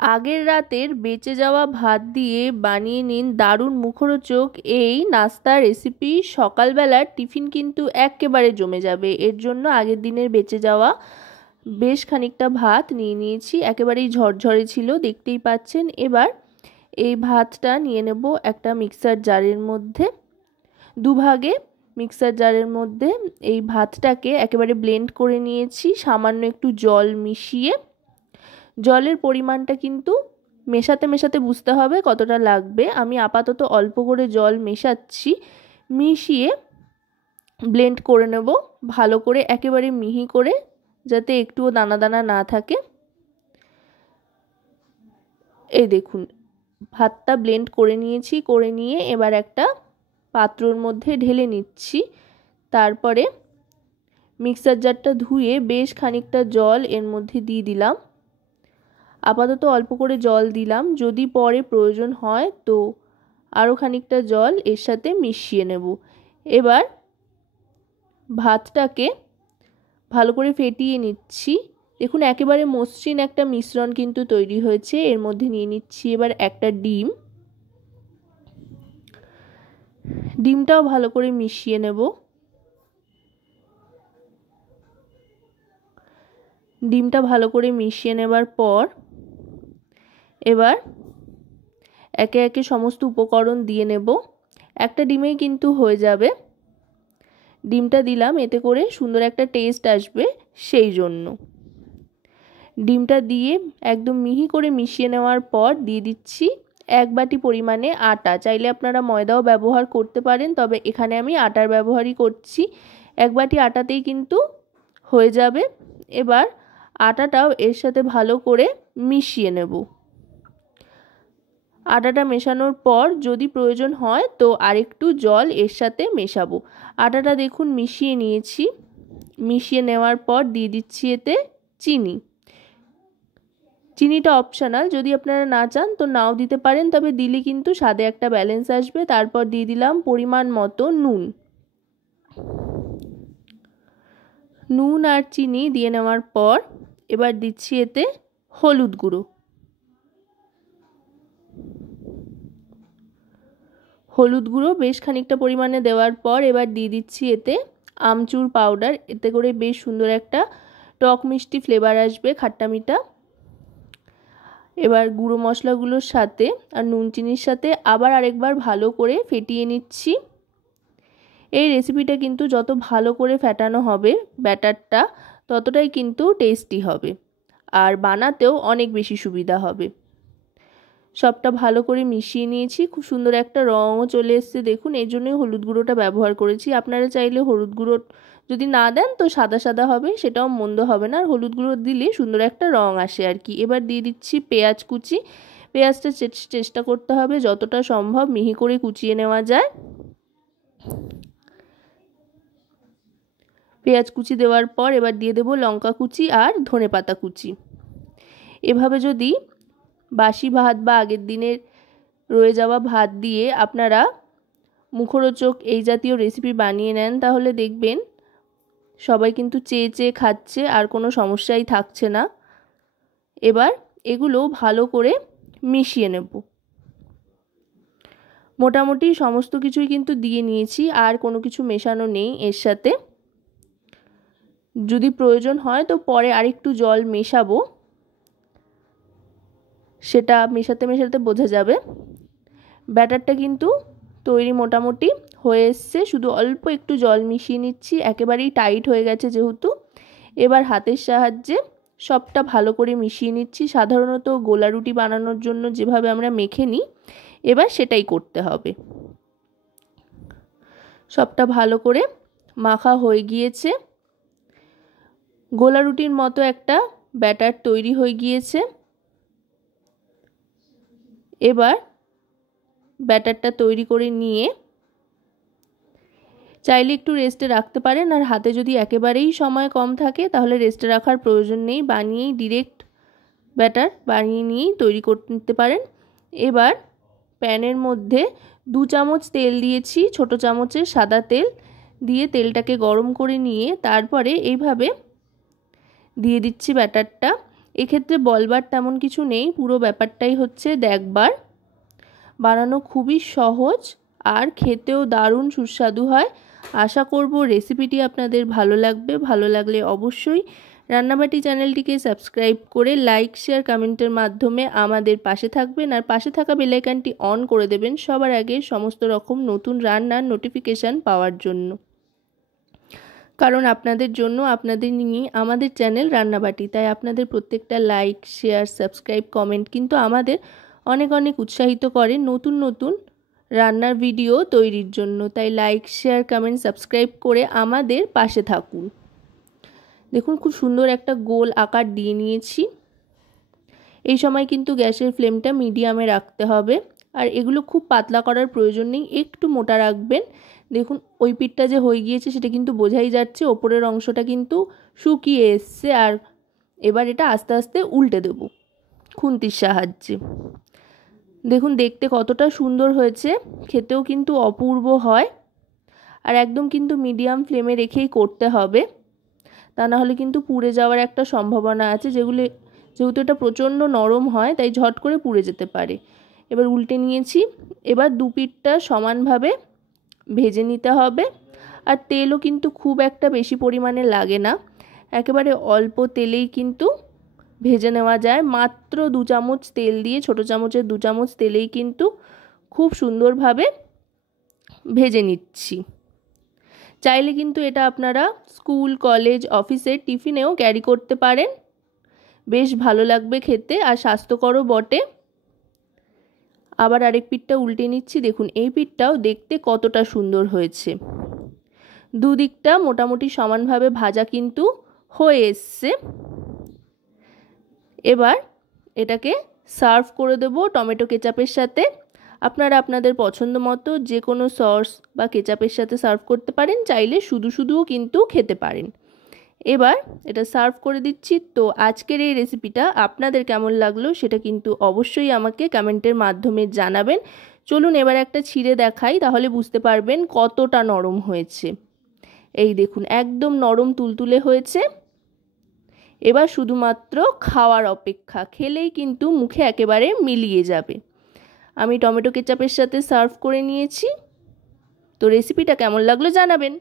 আগের রাতের বেঁচে যাওয়া ভাত দিয়ে বানিয়ে নিন দারুণ মুখরোচক এই নাস্তা রেসিপি। সকালবেলার টিফিন কিন্তু একেবারে জমে যাবে। এর জন্য আগের দিনের বেঁচে যাওয়া বেশ খানিকটা ভাত নিয়ে নিয়েছি, একেবারেই ঝরঝরে ছিল দেখতেই পাচ্ছেন। এবার এই ভাতটা নিয়ে নেব একটা মিক্সার জারের মধ্যে। দুভাগে মিক্সার জারের মধ্যে এই ভাতটাকে একেবারে ব্লেন্ড করে নিয়েছি, সামান্য একটু জল মিশিয়ে। জলের পরিমাণটা কিন্তু মেশাতে মেশাতে বুঝতে হবে কতটা লাগবে। আমি আপাতত অল্প করে জল মেশাচ্ছি, মিশিয়ে ব্লেন্ড করে নেব ভালো করে, একেবারে মিহি করে, যাতে একটুও দানা দানা না থাকে। এই দেখুন ভাতটা ব্লেন্ড করে নিয়েছি, করে নিয়ে এবার একটা পাত্রর মধ্যে ঢেলে নিচ্ছি। তারপরে মিক্সার জারটা ধুয়ে বেশ খানিকটা জল এর মধ্যে দিয়ে দিলাম। আপাতত অল্প করে জল দিলাম, যদি পরে প্রয়োজন হয় তো আরও খানিকটা জল এর সাথে মিশিয়ে নেব। এবার ভাতটাকে ভালো করে ফেটিয়ে নিচ্ছি। দেখুন একেবারে মসৃণ একটা মিশ্রণ কিন্তু তৈরি হয়েছে। এর মধ্যে নিয়ে নিচ্ছি এবার একটা ডিম। ডিমটাও ভালো করে মিশিয়ে নেব। ডিমটা ভালো করে মিশিয়ে নেবার পর এবার একে একে সমস্ত উপকরণ দিয়ে নেব। একটা ডিমেই কিন্তু হয়ে যাবে। ডিমটা দিলাম এতে করে সুন্দর একটা টেস্ট আসবে, সেই জন্য ডিমটা দিয়ে একদম মিহি করে মিশিয়ে নেওয়ার পর দিয়ে দিচ্ছি 1 বাটি পরিমাণে আটা। চাইলে আপনারা ময়দাও ব্যবহার করতে পারেন, তবে এখানে আমি আটার ব্যবহারই করছি। 1 বাটি আটাতেই কিন্তু হয়ে যাবে। এবার আটাটাও এর সাথে ভালো করে মিশিয়ে নেব। আটাটা মেশানোর পর যদি প্রয়োজন হয় তো আরেকটু জল এর সাথে মেশাবো। আটাটা দেখুন মিশিয়ে নিয়েছি। মিশিয়ে নেওয়ার পর দিয়ে দিচ্ছি এতে চিনি। চিনিটা অপশনাল, যদি আপনারা না চান তো নাও দিতে পারেন, তবে দিলে কিন্তু স্বাদে একটা ব্যালেন্স আসবে। তারপর দিয়ে দিলাম পরিমাণ মতো নুন। নুন আর চিনি দিয়ে নেওয়ার পর এবার দিচ্ছি এতে হলুদ গুঁড়ো। হলুদ গুঁড়ো বেশ খানিকটা পরিমাণে দেওয়ার পর এবার দিয়ে দিচ্ছি এতে আমচুর পাউডার। এতে করে বেশ সুন্দর একটা টক মিষ্টি ফ্লেভার আসবে, খাট্টা মিঠা। এবার গুঁড়ো মশলাগুলোর সাথে আর নুন চিনির সাথে আবার আরেকবার ভালো করে ফেটিয়ে নিচ্ছি। এই রেসিপিটা কিন্তু যত ভালো করে ফেটানো হবে ব্যাটারটা, ততটাই কিন্তু টেস্টি হবে আর বানাতেও অনেক বেশি সুবিধা হবে। সবটা ভালো করে মিশিয়ে নিয়েছি, খুব সুন্দর একটা রঙও চলে এসছে দেখুন। এই জন্যই হলুদ গুঁড়োটা ব্যবহার করেছি। আপনারা চাইলে হলুদ গুঁড়ো যদি না দেন তো সাদা সাদা হবে, সেটাও মন্দ হবে না। আর হলুদ গুঁড়ো দিলে সুন্দর একটা রং আসে আর কি। এবার দিয়ে দিচ্ছি পেঁয়াজ কুচি। পেঁয়াজটা চেষ্টা করতে হবে যতটা সম্ভব মিহি করে কুচিয়ে নেওয়া যায়। পেঁয়াজ কুচি দেওয়ার পর এবার দিয়ে দেব লঙ্কা কুচি আর ধনেপাতা কুচি। এভাবে যদি বাসি ভাত বা আগের দিনের রয়ে যাওয়া ভাত দিয়ে আপনারা মুখরোচক এই জাতীয় রেসিপি বানিয়ে নেন, তাহলে দেখবেন সবাই কিন্তু চেয়ে চেয়ে খাচ্ছে আর কোনো সমস্যাই থাকছে না। এবার এগুলো ভালো করে মিশিয়ে নেব। মোটামুটি সমস্ত কিছুই কিন্তু দিয়ে নিয়েছি, আর কোনো কিছু মেশানো নেই এর সাথে। যদি প্রয়োজন হয় তো পরে আরেকটু জল মেশাবো, সেটা মেশাতে মেশাতে বোঝা যাবে। ব্যাটারটা কিন্তু তৈরি মোটামুটি হয়ে এসছে, শুধু অল্প একটু জল মিশিয়ে নিচ্ছি, একেবারেই টাইট হয়ে গেছে যেহেতু। এবার হাতের সাহায্যে সবটা ভালো করে মিশিয়ে নিচ্ছি। সাধারণত গোলা রুটি বানানোর জন্য যেভাবে আমরা মেখে নিই, এবার সেটাই করতে হবে। সবটা ভালো করে মাখা হয়ে গিয়েছে, গোলা রুটির মতো একটা ব্যাটার তৈরি হয়ে গিয়েছে। এবার ব্যাটারটা তৈরি করে নিয়ে চাইলে একটু রেস্টে রাখতে পারেন, আর হাতে যদি একেবারেই সময় কম থাকে তাহলে রেস্টে রাখার প্রয়োজন নেই, বানিয়েই ডিরেক্ট ব্যাটার বানিয়ে নিয়েই তৈরি করতে নিতে পারেন। এবার প্যানের মধ্যে 2 চামচ তেল দিয়েছি, ছোট চামচের সাদা তেল দিয়ে তেলটাকে গরম করে নিয়ে তারপরে এইভাবে দিয়ে দিচ্ছি ব্যাটারটা। এক্ষেত্রে বলবার তেমন কিছু নেই, পুরো ব্যাপারটাই হচ্ছে দেখবার। বানানো খুবই সহজ আর খেতেও দারুণ সুস্বাদু হয়। আশা করব রেসিপিটি আপনাদের ভালো লাগবে। ভালো লাগলে অবশ্যই রান্নাবাটি চ্যানেলটিকে সাবস্ক্রাইব করে লাইক শেয়ার কমেন্টের মাধ্যমে আমাদের পাশে থাকবেন, আর পাশে থাকা বেল আইকনটি অন করে দেবেন সবার আগে সমস্ত রকম নতুন রান্নার নোটিফিকেশান পাওয়ার জন্য। কারণ আপনাদের জন্য, আপনাদের নিয়ে আমাদের চ্যানেল রান্নাবাটি, তাই আপনাদের প্রত্যেকটা লাইক শেয়ার সাবস্ক্রাইব কমেন্ট কিন্তু আমাদের অনেক অনেক উৎসাহিত করে নতুন নতুন রান্নার ভিডিও তৈরির জন্য। তাই লাইক শেয়ার কমেন্ট সাবস্ক্রাইব করে আমাদের পাশে থাকুন। দেখুন খুব সুন্দর একটা গোল আকার দিয়ে নিয়েছি। এই সময় কিন্তু গ্যাসের ফ্লেমটা মিডিয়ামে রাখতে হবে, আর এগুলো খুব পাতলা করার প্রয়োজন নেই, একটু মোটা রাখবেন। দেখুন ওই পিঠটা যে হয়ে গিয়েছে সেটা কিন্তু বোঝাই যাচ্ছে, ওপরের অংশটা কিন্তু শুকিয়ে এসছে। আর এবার এটা আস্তে আস্তে উল্টে দেব খুন্তির সাহায্যে। দেখুন দেখতে কতটা সুন্দর হয়েছে, খেতেও কিন্তু অপূর্ব হয়। আর একদম কিন্তু মিডিয়াম ফ্লেমে রেখেই করতে হবে, তা না হলে কিন্তু পুড়ে যাওয়ার একটা সম্ভাবনা আছে। যেহেতু এটা প্রচণ্ড নরম হয় তাই ঝট করে পুড়ে যেতে পারে। এবার উল্টে নিয়েছি। এবার দু পিঠটা সমানভাবে ভেজে নিতে হবে। আর তেলও কিন্তু খুব একটা বেশি পরিমাণে লাগে না, একেবারে অল্প তেলেই কিন্তু ভেজে নেওয়া যায়। মাত্র 2 চামচ তেল দিয়ে, ছোটো চামচের 2 চামচ তেলেই কিন্তু খুব সুন্দরভাবে ভেজে নিচ্ছি। চাইলে কিন্তু এটা আপনারা স্কুল কলেজ অফিসের টিফিনেও ক্যারি করতে পারেন, বেশ ভালো লাগবে খেতে আর স্বাস্থ্যকরও বটে। আবার আরেক পিঠটা উল্টে নিচ্ছি। দেখুন এই পিঠটাও দেখতে কতটা সুন্দর হয়েছে। দুদিকটা মোটামুটি সমানভাবে ভাজা কিন্তু হয়ে এসছে। এবার এটাকে সার্ভ করে দেব টমেটো কেচাপের সাথে। আপনারা আপনাদের পছন্দ মতো যে কোনো সস বা কেচাপের সাথে সার্ভ করতে পারেন, চাইলে শুধু শুধুও কিন্তু খেতে পারেন। এবার এটা সার্ভ করে দিচ্ছি। তো আজকের এই রেসিপিটা আপনাদের কেমন লাগলো সেটা কিন্তু অবশ্যই আমাকে কমেন্টের মাধ্যমে জানাবেন। চলুন এবার একটা ছিঁড়ে দেখাই, তাহলে বুঝতে পারবেন কতটা নরম হয়েছে। এই দেখুন একদম নরম তুলতুলে হয়েছে। এবার শুধুমাত্র খাওয়ার অপেক্ষা, খেলেই কিন্তু মুখে একেবারে মিলিয়ে যাবে। আমি টমেটো কেচাপের সাথে সার্ভ করে নিয়েছি। তো রেসিপিটা কেমন লাগলো জানাবেন।